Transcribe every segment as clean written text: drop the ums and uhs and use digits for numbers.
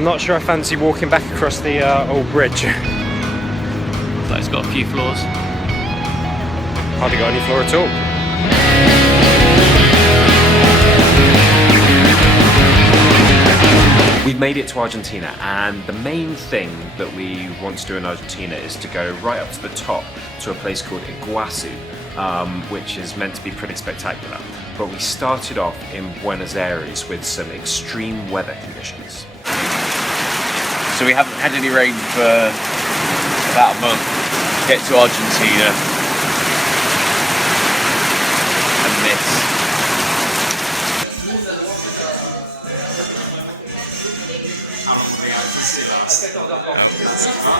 I'm not sure I fancy walking back across the old bridge. So it's got a few floors. Hardly got any floor at all. We've made it to Argentina, and the main thing that we want to do in Argentina is to go right up to the top to a place called Iguazu, which is meant to be pretty spectacular. But we started off in Buenos Aires with some extreme weather conditions. So we haven't had any rain for about a month. Get to Argentina and miss.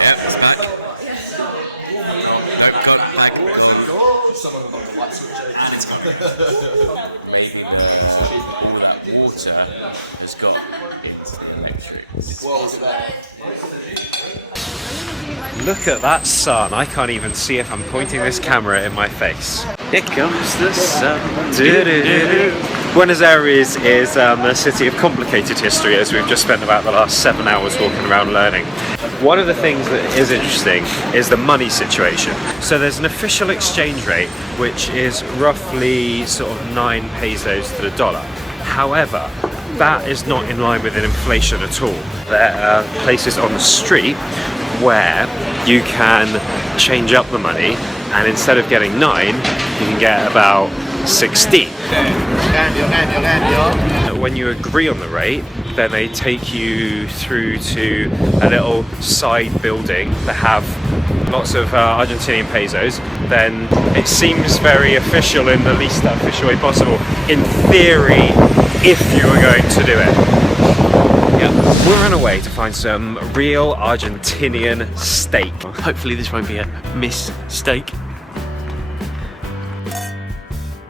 Yeah, it's back. No, got it back. And it's gone. Maybe all that water has got into the next room. Look at that sun. I can't even see if I'm pointing this camera in my face. Here comes the sun. Buenos Aires is a city of complicated history, as we've just spent about the last 7 hours walking around learning. One of the things that is interesting is the money situation. So there's an official exchange rate which is roughly sort of 9 pesos to the dollar. However, that is not in line with inflation at all. There are places on the street where you can change up the money, and instead of getting 9, you can get about 16. When you agree on the rate, then they take you through to a little side building that have lots of Argentinian pesos. Then it seems very official in the least official way possible, in theory, if you were going to do it. Yeah. We're on our way to find some real Argentinian steak. Hopefully this won't be a mistake.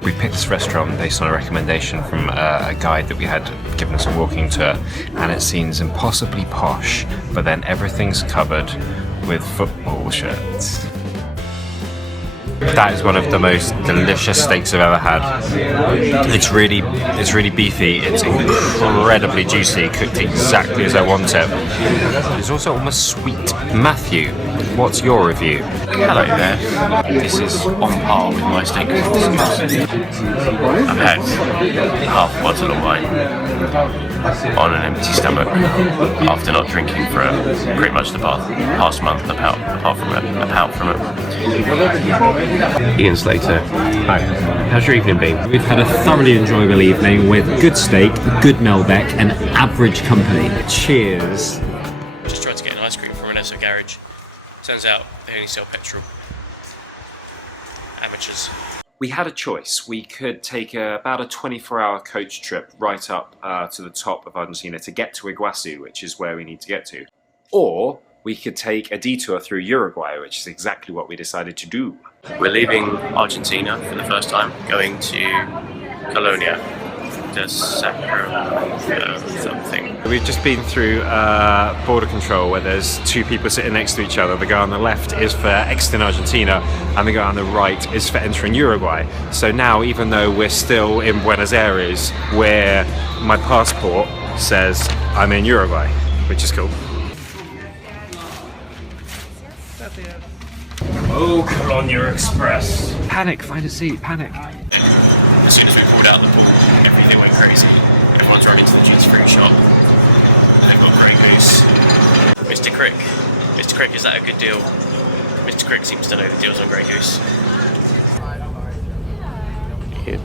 We picked this restaurant based on a recommendation from a guide that we had given us a walking tour, and it seems impossibly posh, but then everything's covered with football shirts. That is one of the most delicious steaks I've ever had. It's really beefy, it's incredibly juicy, cooked exactly as I want it. It's also almost sweet. Matthew, what's your review? Hello there. This is on par with my steak. I've had half a bottle of wine on an empty stomach after not drinking for pretty much the past month, apart from it. Ian Slater. Hi. How's your evening been? We've had a thoroughly enjoyable evening with good steak, good Melbeck, and average company. Cheers. Just tried to get an ice cream from an Esso garage. Turns out they only sell petrol. Amateurs. We had a choice. We could take about a 24-hour coach trip right up to the top of Argentina to get to Iguazu, which is where we need to get to. Or we could take a detour through Uruguay, which is exactly what we decided to do. We're leaving Argentina for the first time, going to Colonia. Something. We've just been through border control where there's 2 people sitting next to each other. The guy on the left is for exiting Argentina and the guy on the right is for entering Uruguay. So now, even though we're still in Buenos Aires, where my passport says I'm in Uruguay, which is cool. Oh, Colonia Express. Panic, find a seat, panic. As soon as we pulled out the pool, everything went crazy. Everyone's running to the duty-free shop. They've got Grey Goose. Mr. Crick, is that a good deal? Mr. Crick seems to know the deals on Grey Goose. Yeah.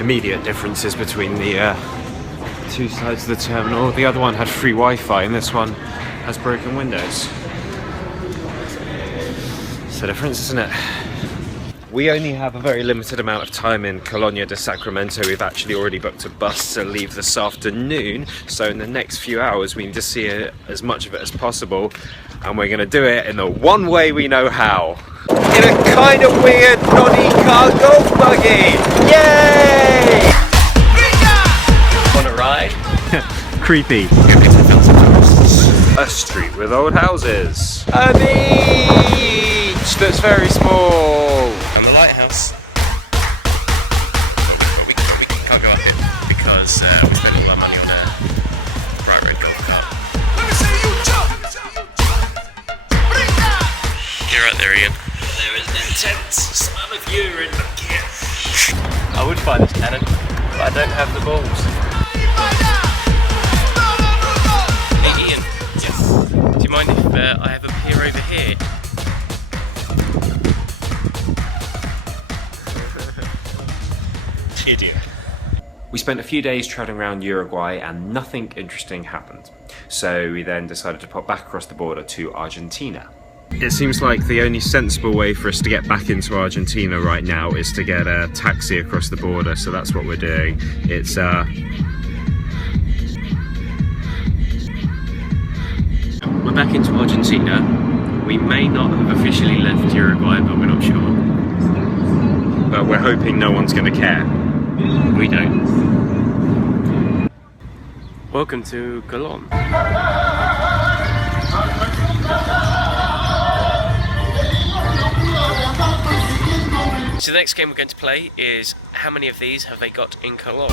Immediate differences between the 2 sides of the terminal. The other one had free Wi-Fi and this one has broken windows. It's a difference, isn't it? We only have a very limited amount of time in Colonia de Sacramento. We've actually already booked a bus to leave this afternoon, so in the next few hours we need to see as much of it as possible, and we're going to do it in the one way we know how. In a kind of weird non-car golf buggy! Yay! Want to ride? Creepy. A street with old houses. A beach that's very small. And the lighthouse. We can't go up it because because we spent all our money on a bright red golf cart. You're right there, Ian. There is an intense smell of urine back here. I would find this cannon, but I don't have the balls. Hey Ian. Yes. Do you mind if I have a peer over here? Idiot. We spent a few days travelling around Uruguay and nothing interesting happened. So we then decided to pop back across the border to Argentina. It seems like the only sensible way for us to get back into Argentina right now is to get a taxi across the border, so that's what we're doing. It's We're back into Argentina. We may not have officially left Uruguay, but we're not sure. but we're hoping no one's going to care. We don't. Welcome to Colón. So the next game we're going to play is how many of these have they got in Colón?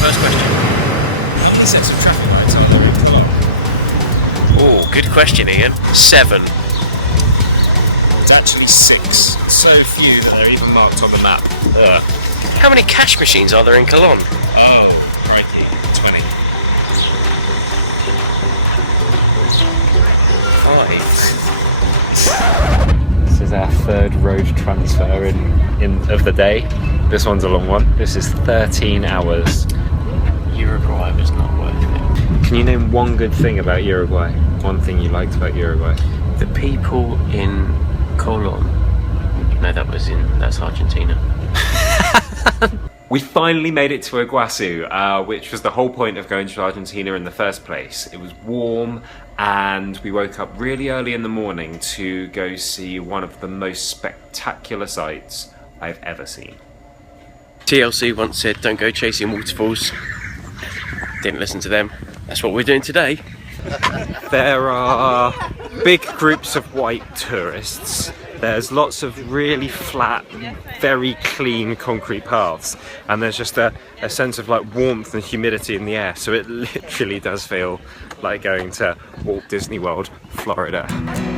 First question. How many sets of traffic lights are there in Colón? Oh, good question, Ian. 7. It's actually 6. So few that they're even marked on the map. Ugh. How many cash machines are there in Colón? Oh, crikey. 20. 5. This is our third road transfer of the day. This one's a long one. This is 13 hours. Uruguay was not worth it. Can you name one good thing about Uruguay? One thing you liked about Uruguay? The people in Colón. No, that's Argentina. We finally made it to Iguazu, which was the whole point of going to Argentina in the first place. It was warm and we woke up really early in the morning to go see one of the most spectacular sights I've ever seen. TLC once said, don't go chasing waterfalls. Didn't listen to them. That's what we're doing today. There are big groups of white tourists. There's lots of really flat, very clean concrete paths, and there's just a sense of like warmth and humidity in the air, so it literally does feel like going to Walt Disney World, Florida.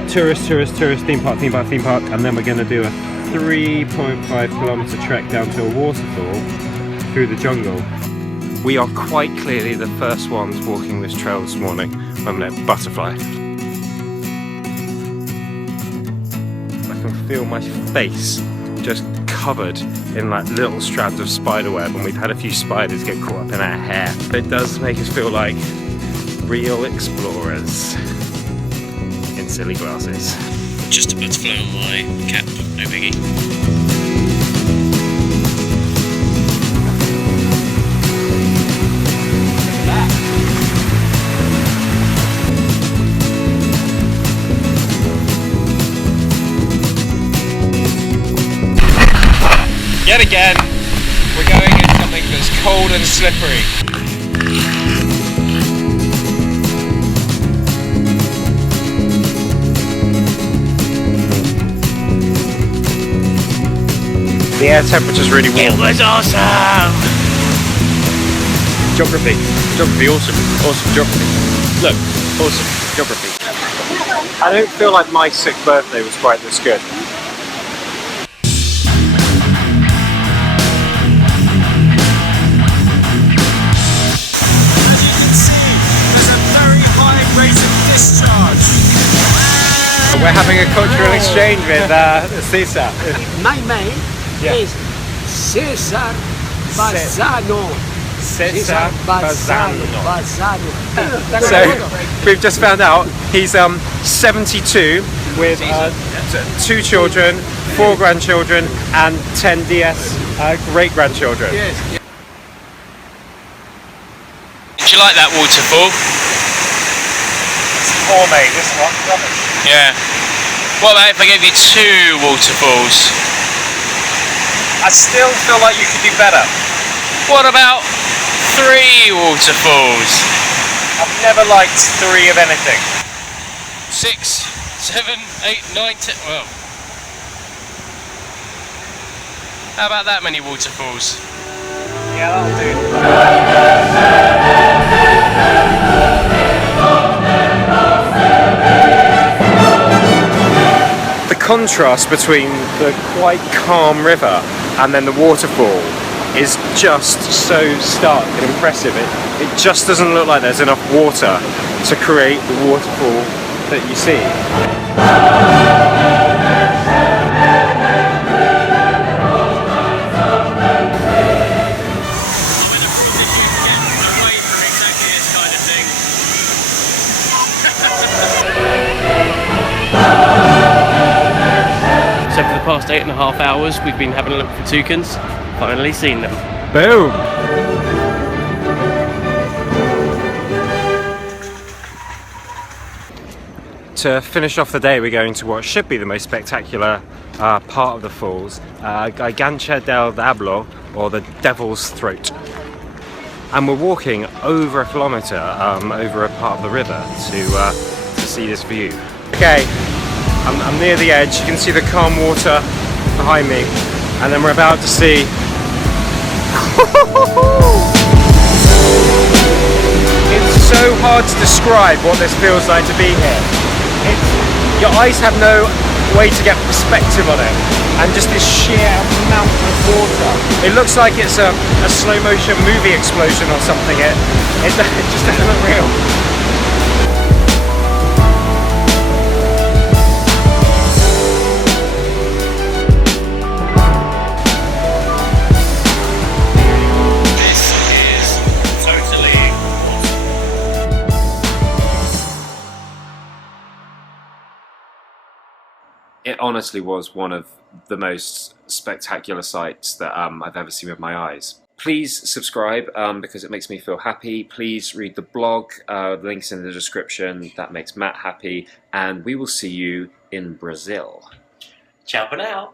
Tourist, theme park, and then we're going to do a 3.5 kilometre trek down to a waterfall through the jungle. We are quite clearly the first ones walking this trail this morning. I'm a butterfly. I can feel my face just covered in like little strands of spider web, and we've had a few spiders get caught up in our hair. It does make us feel like real explorers in silly glasses. Just a butterfly on my cap, no biggie. Yet again, we're going in something that's cold and slippery. The air temperature's really warm. It was awesome! Geography. Geography, awesome. Awesome geography. Look, awesome geography. I don't feel like my 6th birthday was quite this good. We're having a cultural exchange with Cesar. My name is Cesar Bazzano. Cesar Bazzano. Bazzano. So we've just found out he's 72 with 2 children, 4 grandchildren and 10 DS great-grandchildren. Yes. Did you like that waterfall? Oh mate, this is rubbish. Yeah. What about if I gave you 2 waterfalls? I still feel like you could do better. What about 3 waterfalls? I've never liked 3 of anything. 6, 7, 8, 9, 10. Well, how about that many waterfalls? Yeah, that'll do. The contrast between the quite calm river and then the waterfall is just so stark and impressive. It just doesn't look like there's enough water to create the waterfall that you see. So for the past 8.5 hours we've been having a look for toucans, finally seen them. Boom! To finish off the day, we're going to what should be the most spectacular part of the falls, Gancha del Diablo, or the Devil's Throat. And we're walking over a kilometre over a part of the river to see this view. Okay, I'm near the edge. You can see the calm water behind me, and then we're about to see. It's so hard to describe what this feels like to be here. Your eyes have no way to get perspective on it, and just this sheer amount of water. It looks like it's a slow motion movie explosion or something. It just doesn't look real. It honestly was one of the most spectacular sights that I've ever seen with my eyes. Please subscribe because it makes me feel happy. Please read the blog, the link's in the description. That makes Matt happy, and we will see you in Brazil. Ciao for now.